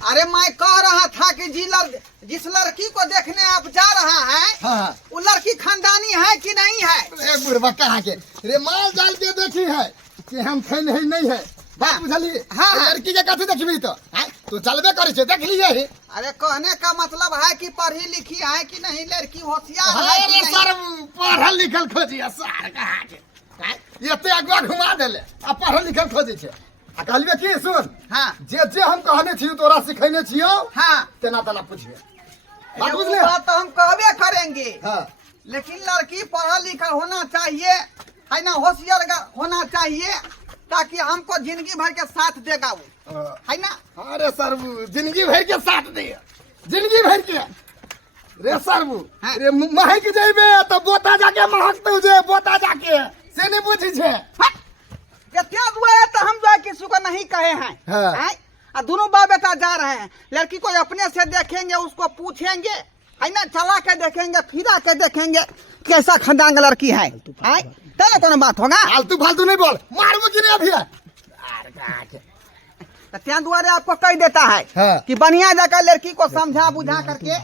अरे मैं कह रहा था कि जिस लड़की को देखने आप जा रहा है, हाँ। वो लड़की खानदानी है कि नहीं है? बुढ़वा कहाँ के रे माल डाल के देखी है कि हम थे नहीं है बात बुझली। हाँ। लड़की के कथी देखबी तो चलबे करे छे देख लिए है। अरे कहने का मतलब है कि पढ़ी लिखी है कि नहीं, लड़की होशियार है कि अरे नहीं? सर पढ़ल लिखल खोजिए सर कहाँ के ये ते अगवा घुमा देले आ पढ़ल लिखल खोजे छे आ कहलिए की सुन हाँ जे हम कहने छी तोरा सिखैने छियो हाँ तेना तेना पूछिए बात ये बुझले। बात तो हम कहबे करेंगे, हाँ लेकिन लड़की पढ़ा लिखा होना चाहिए, है ना, होशियार होना चाहिए, ताकि हमको जिंदगी भर के साथ देगा वो, है ना। अरे सर जिंदगी भर के साथ दे जिंदगी भर के रे सर हाँ। रे महक जेबे तो बोता जाके महकते जे बोता जाके से नहीं बुझी छे। क्या हुआ है तो हम जो है किसी को नहीं कहे हैं, हाँ। हैं? और दोनों बाप बेटा जा रहे हैं, लड़की को अपने से देखेंगे, उसको पूछेंगे, है ना, चला के देखेंगे, फिरा के देखेंगे कैसा खंडांग लड़की है, तब कोनो बात होगा। फालतू फालतू नहीं बोल मारबो कि नहीं अभी तो त्या द्वारे आपको कह देता है हाँ। कि बढ़िया जाकर लड़की को समझा बुझा करके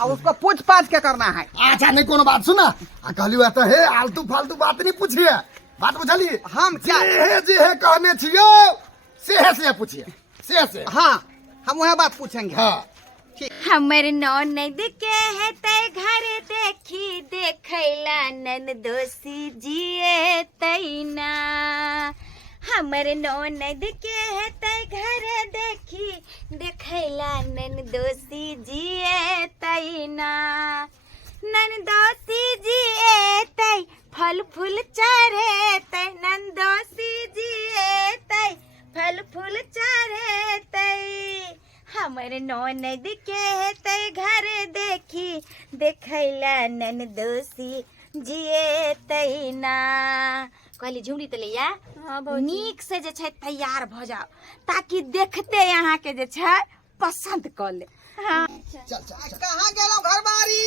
और उसको पूछ पाछ के करना है। अच्छा नहीं कोनो बात सुना आ कहलियो तो हे आलतू फालतू बात नहीं पूछिए बात बुझलिए। हम क्या जे है कहने छियो से पूछिए से हाँ हम वह बात पूछेंगे। हाँ हमर ननद के है ते घर देखी देखैला ननदोसी जिए तैना। हमर ननद के है ते घर देखी देखैला ननदोसी जिए तैना। ननदोसी जिए तै फल फूल चढ़े तै। ननदोसी जिए तै फल फूल चढ़े तै। हमर ननद के ते घर देखी देखैला ननदोसी जिए तैना। कहली झुमरी तलैया नीक से जे छै तैयार भ जाओ ताकि देखते यहाँ के जे छै पसंद कर ले। हाँ कहाँ गेलो घर बारी?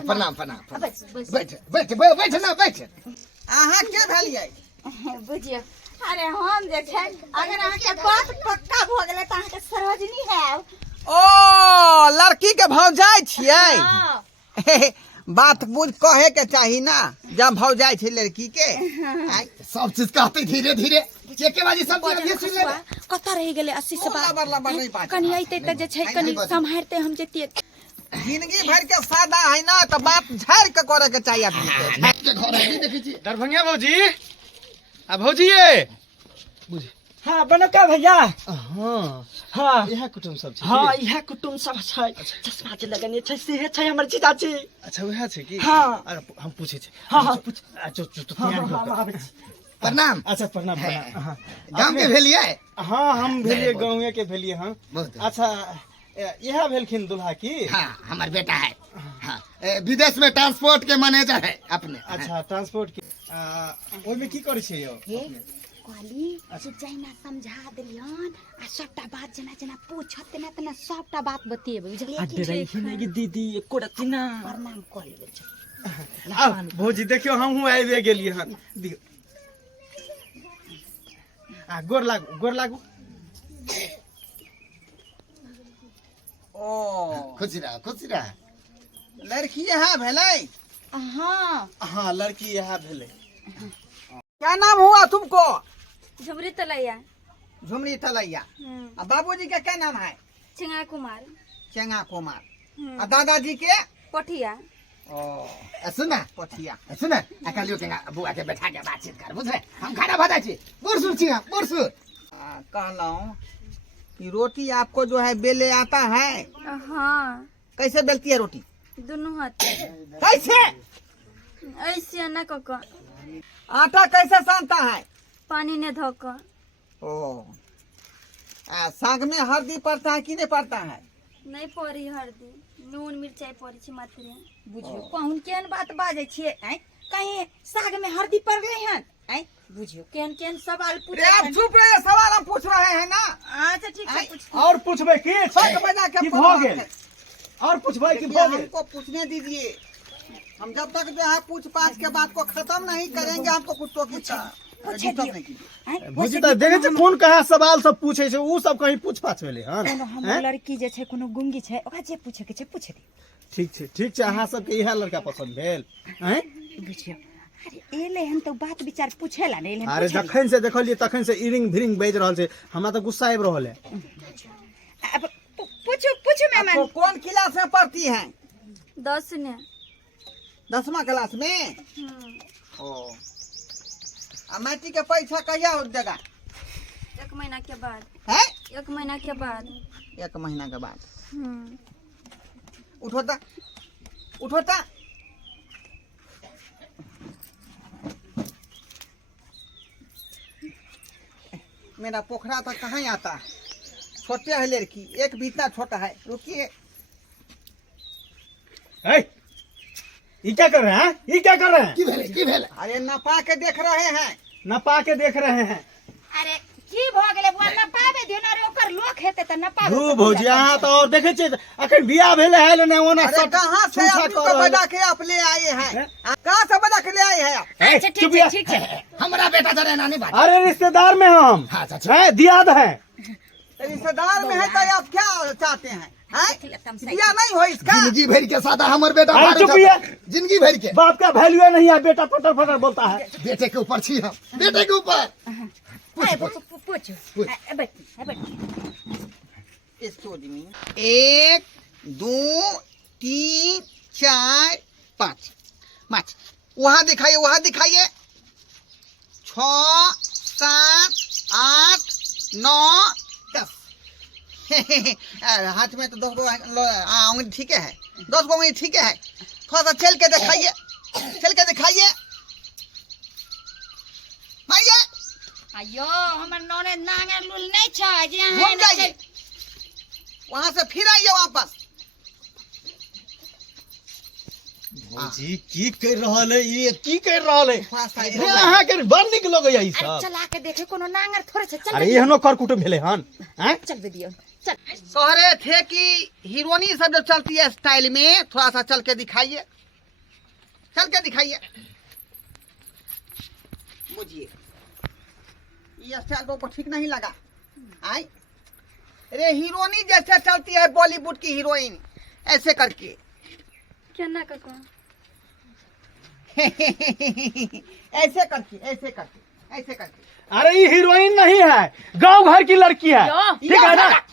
प्रणाम प्रणाम बैठ ना बैठ। अहाँ के भेलियै? बुझियो अरे हम जे छै अगर अहाँ के बात पक्का भ गेलै त अहाँ के सरोजनी है। ओ लड़की के भौजाई छियै? हाँ। बात बुझ कहे के चाही ना, जब भौजाई छै लड़की के। सब चीज कहते धीरे धीरे के बाजी सब चीज सुन ले। कत रह गेलै 80 से लबर लबर नहीं बात। कनी अइते त जे छै कनी संभारते हम जेतिए। जिंदगी भर के सादा है ना, तो बात झाड़ के करे के चाहिए आदमी के। घर है देखी छी दरभंगा भौजी आ भौजी ये हाँ बनका भैया। हाँ हाँ यह कुटुम सब छै। हाँ यह कुटुम सब छै। चश्मा जे लगने छै से छै हमर जीजाजी। अच्छा वह छै की? हाँ। अरे हम पूछे छै। हाँ हाँ पूछ। अच्छा तो हाँ तैयार हाँ कर। आबै छी। प्रणाम। अच्छा प्रणाम प्रणाम। हाँ गांव के भेलिए हाँ हम भेलिए गाँवे के भेलिए। हाँ बहुत अच्छा यह भेलखिन दुल्हा की? हाँ हमार बेटा है। हाँ विदेश में ट्रांसपोर्ट के मैनेजर है अपने। अच्छा ट्रांसपोर्ट की ओइमे की करै छै यौ? कहली जैना समझा देलियन आ सबटा बात जना जना पूछत तेना तेना सबटा बात बतेबै बुझलियै की? डरै नहि दीदी एको रत्ती ना। प्रणाम कर लेबै छै। आ भौजी देखियो हमहू आबे गेलिए हन। दियौ आ गोर लागू। ओ खुशी रह लड़की यहाँ भेलै? हाँ हाँ लड़की यह भेले। क्या नाम हुआ तुमको? झुमरी तलैया। झुमरी तलैया। और बाबूजी का क्या नाम है? चिंगा कुमार। चेंगा कुमार। और दादाजी के? पठिया। ओ सुना पथिया। सुना अकलियो के बुआ के बैठा के बातचीत कर बुझले हम खाना बता छी बुरसुर छी बुरसुर। कहलऊं कि रोटी आपको जो है बेले आता है? हाँ कैसे बेलती है रोटी? दोनों हाथ कैसे? ऐसे न कक आटा कैसे सानता है? पानी ने धोक। ओ साग में हल्दी पड़ता है कि नहीं पड़ता है? नहीं पड़ी हल्दी नून मिर्चाई पड़ी छै मात्र। बुझियो कहून केहन बात बाजै छियै हैं? कहीं साग में हल्दी पड़ले हन हैं? बुझियो केहन केहन सवाल रे पूछे। आप चुप रहे, सवाल हम पूछ रहे हैं ना। अच्छा ठीक है पूछ। और पूछबै की? छक बजा के की भ गेल? और पूछबै की भ गेल? हमको पूछने दीजिए, हम जब तक जो है पूछ पाछ के बात को खत्म नहीं करेंगे हमको कुछ तो पूछा। पूछे डिस्टर्ब दियो नहीं कीजिए। हैं? भौजी वैसे तो भी देखे कोनो छे कोन कहाँ सवाल सब पूछे छे उ सब कहीं पूछ पाछ भेले हन कोनो हमर लड़की जे छै कोनो गुंगी छै ओकरा जे पूछे के छै पूछे दियो। ठीक छे अहाँ सबके इहे लड़का पसंद भेल हैं बुझियो अरे एले हन तो बात विचार पूछेला ने एले अरे जखन से देखलिए तखन से इरिंग भिरिंग बज रहल छे हमरा तो गुस्सा आबि रहल है। अब पूछो पूछो आपको मेहमान कौन क्लास में पढ़ती हैं? 10 ने 10वां क्लास में। ओ मैट्रिक के परीक्षा कहिया हो देगा? 1 महीना के बाद। है 1 महीना के बाद। 1 महीना के बाद। हम्म। उठोता उठोता मेरा पोखरा तक कहाँ आता है? छोटे है लड़की, एक भी इतना छोटा है। रुकिए ए ई क्या कर रहे हैं ई क्या कर रहे हैं की भेले अरे नपा के देख रहे हैं। नपा के देख रहे हैं। अरे की भ गेले बुआ न पावे दियो ना रे ओकर लोक हेते त न पावे। धू भौजी अहाँ तो और देखे छे अखन बियाह भेले है ने ओना अरे कहाँ से आदमी को बजा के आप ले आए हैं? कहाँ से बजा के ले आए हैं आप? अच्छा ठीक छै हमरा बेटा जरे नानी बात अरे रिश्तेदार में हम हाँ, चाचा। हैं दियाद हैं। रिश्तेदार में है तो आप क्या चाहते हैं? दिया नहीं हो इसका? जिंदगी भर के सादा हमर बेटा अरे मारे चुप जाता। ये। जिंदगी भर के बाप का वैल्यू नहीं है बेटा फटर फटर बोलता है। बेटे के ऊपर छी हम बेटे के ऊपर पूछो पूछ। Excuse me. 1 2 3 4 5 5 वहाँ दिखाइए 6 7 8 9 10 हाथ में तो 10 गो उंगली ठीक है 10 गो उंगली ठीक है। थोड़ा सा चल के दिखाइए भैया अयो हमर नोने नांगर लुल नहीं छ जे घूम जाइए वहाँ से फिर आइए वापस। भौजी की कर रहल है ये की कर रहल है थोड़ा सा ये अहाँ के बड़ निक लगैया ई सब। चला के देखे कोनो नांगर थोड़े से चल अरे एहनो कर कुटुम भेले हन हैं चल दियो चल। कह रहे थे कि हीरोनी सब जो चलती है स्टाइल में थोड़ा सा चल के दिखाइए बुझिए ये स्टाइल को ठीक नहीं लगा। आई अरे हीरोनी जैसे चलती है बॉलीवुड की हीरोइन ऐसे करके क्या ना काका? ऐसे करके अरे ये हीरोइन नहीं है गांव घर की लड़की है ठीक है ना। आप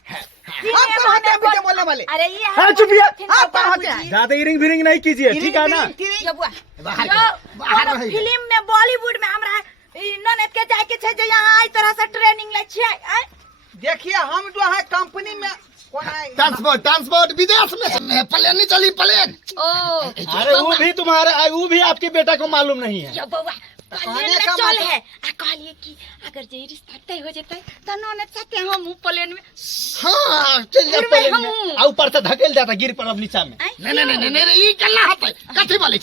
कौन होते हैं पीछे बोलने वाले? अरे ये हाँ चुप ये आप कौन होते हैं? ज्यादा इरिंग भिरिंग नहीं कीजिए ठीक है ना। यो बुआ बाहर यो रही फिल्म में बॉलीवुड में हमरा ननद के जाए के छै जे यहाँ आई तरह से ट्रेनिंग ले छियै। देखिए हम जो है कंपनी में कौन है ट्रांसपोर्ट विदेश में प्लेन नहीं चली प्लेन ओ अरे वो भी आपके बेटा को मालूम नहीं है। यो बउआ प्लेन में का चल मतलब- है आ कहलिए कि अगर जे रिश्ता तय हो जेतै त ननद साथे हम प्लेन में हाँ चल जा फिर प्लेन हम में आ ऊपर से धकेल जाता गिर पर अब नीचा में। नहीं ई केला होतै कथि वाली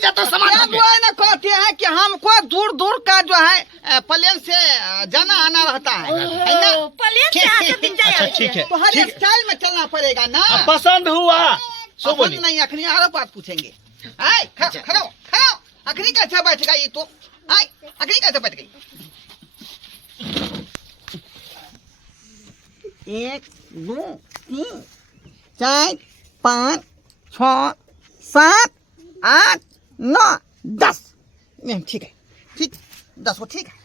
जा तो समाज हम वो है ना कहते हैं कि हमको दूर दूर का जो है प्लेन से जाना आना रहता है ना। प्लेन से आके दिन जाए। अच्छा ठीक है तो हर स्टाइल में चलना पड़ेगा ना। अब पसंद हुआ सो पसंद बोलिए। नहीं अखनी आरो बात पूछेंगे। आए खड़ो अखनी कैसे बैठ गई तो? आए अखनी कैसे बैठ गई? 1 2 3 4 5 6 7 8 9 10 नहीं ठीक है ठीक 10 वो ठीक है।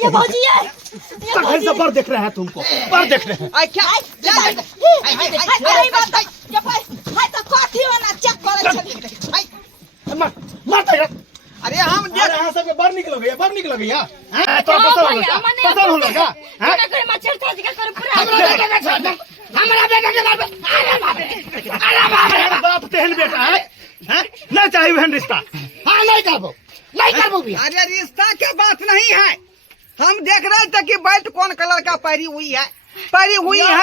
ये भौजी है तखन से पर देख रहे हैं तुमको पर देख रहे हैं। आई क्या अरे बात ये भाई तो कथि वाला चेक करे छै। मारता है अरे हम अरे यहाँ सबके बड़ निक लगैया हैं तो पसंद होला का हैं करे मच्छर था जी करे पूरा हमरा बेटा के मारबे अरे बाप रे बाप तेहन बेटा है हैं ना चाहिए बहन रिश्ता। हां नहीं करबो भी अरे रिश्ता के बात नहीं है। हम देख रहे थे कि बेल्ट कौन कलर का पहरी हुई है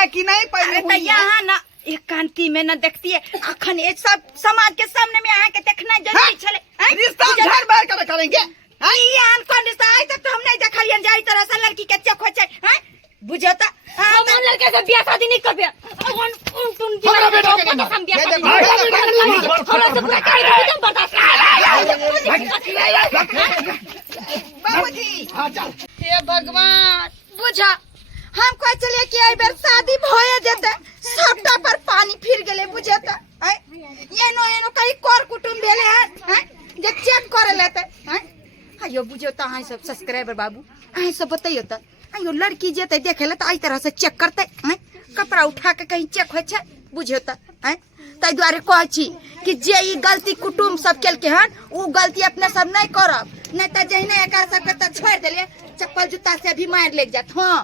कि नहीं पहरी अरे तो हुई है। यहाँ ना एक कांति में न देखती है अखन ये सब समाज के सामने में आके देखना जरूरी छले। हैं? रिश्ता घर बैठ कर करेंगे। ये अनकॉन रिश्ता आई तक तो हम नहीं देखलियन जाई तरह से लड़की के चेक हो छै। हैं बुझो त हम उन लड़के से बियाह शादी नहीं करबे उन तुम हमरा बेटा के नहीं हम बियाह ये शादी देखो, नहीं ये करबे। देखो, हमरा से पूरा कर दो तुम बर्दाश्त बाबूजी हां चल हे भगवान बुझा हम कह चलिए कि आई बेर शादी भए जेते सबटा पर पानी फिर गेले बुझे त एनो एनो कहीं कर कुटुम भेले हैं जे चेक करे लेते हैं आयो बुझो त अहाँ सब सब्सक्राइबर बाबू अहाँ सब बताइयो त आयो लड़की जेते देखे ले त आई तरह से चेक करते हैं कपड़ा उठा के कहीं चेक होय छै बुझियो त हैं ताई द्वारे कहै छी कि जे ई गलती कुटुम सब केलके हन उ गलती अपने सब नहीं करब नहीं त जहिने एकर सब के त छोड़ देलिए चप्पल जूता से भी मार ले जात हां